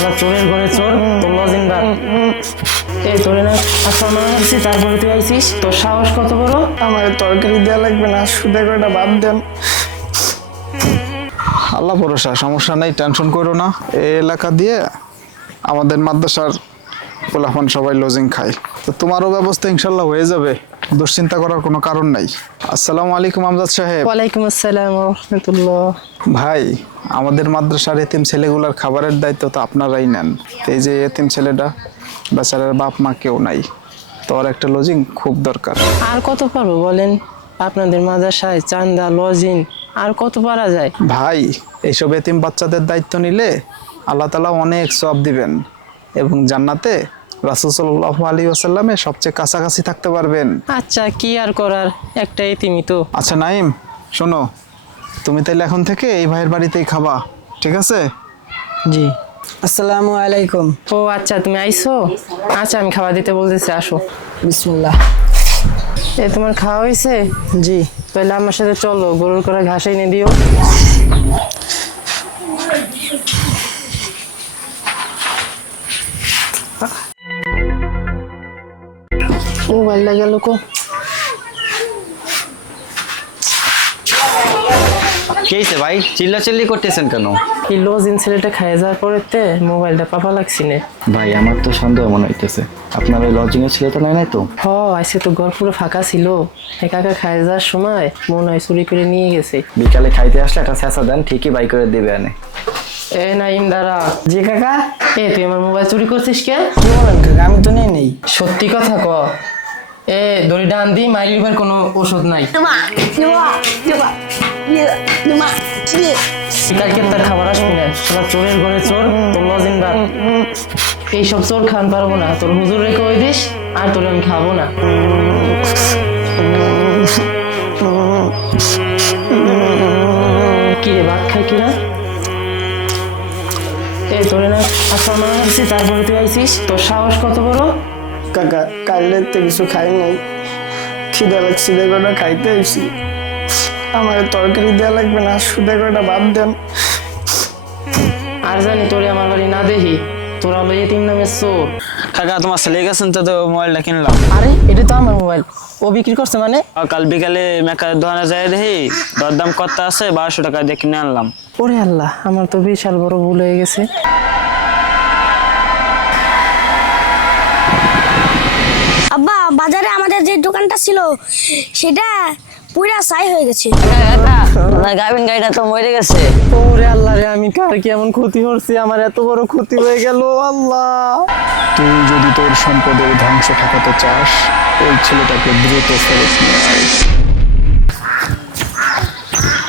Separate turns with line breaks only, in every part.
শালা চোরের ঘরে চোর তোর লজিং এই তোরে না আচ্ছা তারপরে তুই আইছিস? তোর সাহস কত বড়?
আমার তরকারি দেওয়া লাগবে না সুদে করে বাদ দেন।
আল্লাহ ভরসা সমস্যা নেই টেনশন করো না। এই এলাকা দিয়ে আমাদের মাদ্রাসার পোলাফান সবাই লজিং খায়। তো তোমারও ব্যবস্থা ইনশাল্লাহ হয়ে যাবে। দুশ্চিন্তা করার কোনো কারণ নাই। আসসালামু আলাইকুম আমজাদ সাহেব।
ওয়ালাইকুম আসসালাম রহমতুল্লাহ।
ভাই আমাদের মাদ্রাসার এতিম ছেলেগুলোর খাবারের দায়িত্ব তো আপনারাই নেন। এই যে এতিম ছেলেটা বেচারার বাপ মা কেউ নাই। তো ওর একটা লজিং খুব দরকার।
আর কত পারব বলেন? আপনাদের মাদ্রাসায় চান্দা লজিং আর কত পারা যায়?
ভাই এইসব এতিম বাচ্চাদের দায়িত্ব নিলে আল্লাহ তালা অনেক সব দিবেন। এবং জান্নাতে রাসুল সাল্লাহ আলী আসাল্লামে সবচেয়ে কাছাকাছি থাকতে পারবেন।
আচ্ছা কি আর করার? একটাই তুমি তো।
আচ্ছা নাইম শোনো তুমি তাহলে এখন থেকে এই ভাইয়ের বাড়িতেই খাবা ঠিক আছে?
জি।
আসসালামু আলাইকুম।
ও আচ্ছা তুমি আইছো আচ্ছা আমি খাবার দিতে বলতেছি আসো।
বিসমিল্লাহ।
এ তোমার খাওয়া হয়েছে
জি।
তাহলে আমার সাথে চলো গরুর করে ঘাস এনে দিও। মোবাইলটা গেল কো।
কি হয়েছে ভাই? চিল্লাচিল্লি করতেছেন কেন?
এই লজিন ছেলেটা খাইয়ে যাওয়ার পরে তে মোবাইলটা পাপা লাগছি না।
ভাই আমার তো সন্দেহ মনে হইতেছে। আপনার ওই লজিং এর ছেলেটা নাই নাই তো?
হ তো ঘর পুরো ফাঁকা ছিল। একা একা খাইয়ে যাওয়ার সময় মনে হয় চুরি করে নিয়ে গেছে।
বিকালে খাইতে আসলে একটা ছেঁচা দেন ঠিকই বাই করে দেবে আনে
এ নাইম দাঁড়া।
জি কাকা।
এ তুই আমার মোবাইল চুরি করছিস কে?
কি বলেন কাকা আমি তো নেই নেই।
সত্যি কথা ক। এ দড়ি ডান দি মাইলিবার কোনো ওষুধ নাই। কালকে তার খাবার আসবি না চোরের ঘরে চোর তোর এইসব চোর খান পারব না তোর হুজুর রেখে ওই দিস আর তোর আমি খাব না। কি রে ভাত খাই কিনা এই তোরে না আচ্ছা তারপরে তুই তোর সাহস কত বড়?
কাকা তো কিছু খাই নাই। খিদে লাগছে খাইতে আমার তরকারি দেওয়া লাগবে না সুদে বাদ দেন।
আর জানি তোরে আমার বাড়ি না দেখি তোরা হলো এতিম নামের চোর।
কাকা তোমার ছেলে গেছেন তো তো মোবাইলটা কিনলাম।
আরে এটা তো আমার মোবাইল। ও বিক্রি করছে মানে?
কাল বিকালে মেকার দোকানে যাই দেখি দরদাম কত আছে বারোশো টাকা দিয়ে কিনে আনলাম।
ওরে আল্লাহ আমার তো বিশাল বড় ভুল হয়ে গেছে।
বাজারে আমাদের যে দোকানটা ছিল সেটা পুরা ছাই হয়ে গেছে।
গাবিন গাড়িটা তো মরে গেছে।
ওরে আল্লাহ রে আমি কার কি এমন ক্ষতি করছি? আমার এত বড় ক্ষতি হয়ে গেল আল্লাহ।
তুই যদি তোর সম্পদের ধ্বংস ঠেকাতে চাস ওই ছেলেটাকে দ্রুত ফেরত নিয়ে আয়।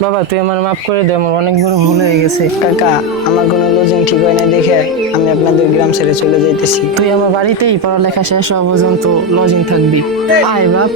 বাবা, তুই আমার মাফ করে দে, আমার অনেক বড় ভুল হয়ে গেছে।
কাকা, আমার কোনো লজিং ঠিক হয় না দেখে আমি আপনাদের গ্রাম ছেড়ে চলে যাইতেছি।
তুই আমার বাড়িতেই পড়ালেখা শেষ হওয়া পর্যন্ত লজিং থাকবি। আয় বাপ।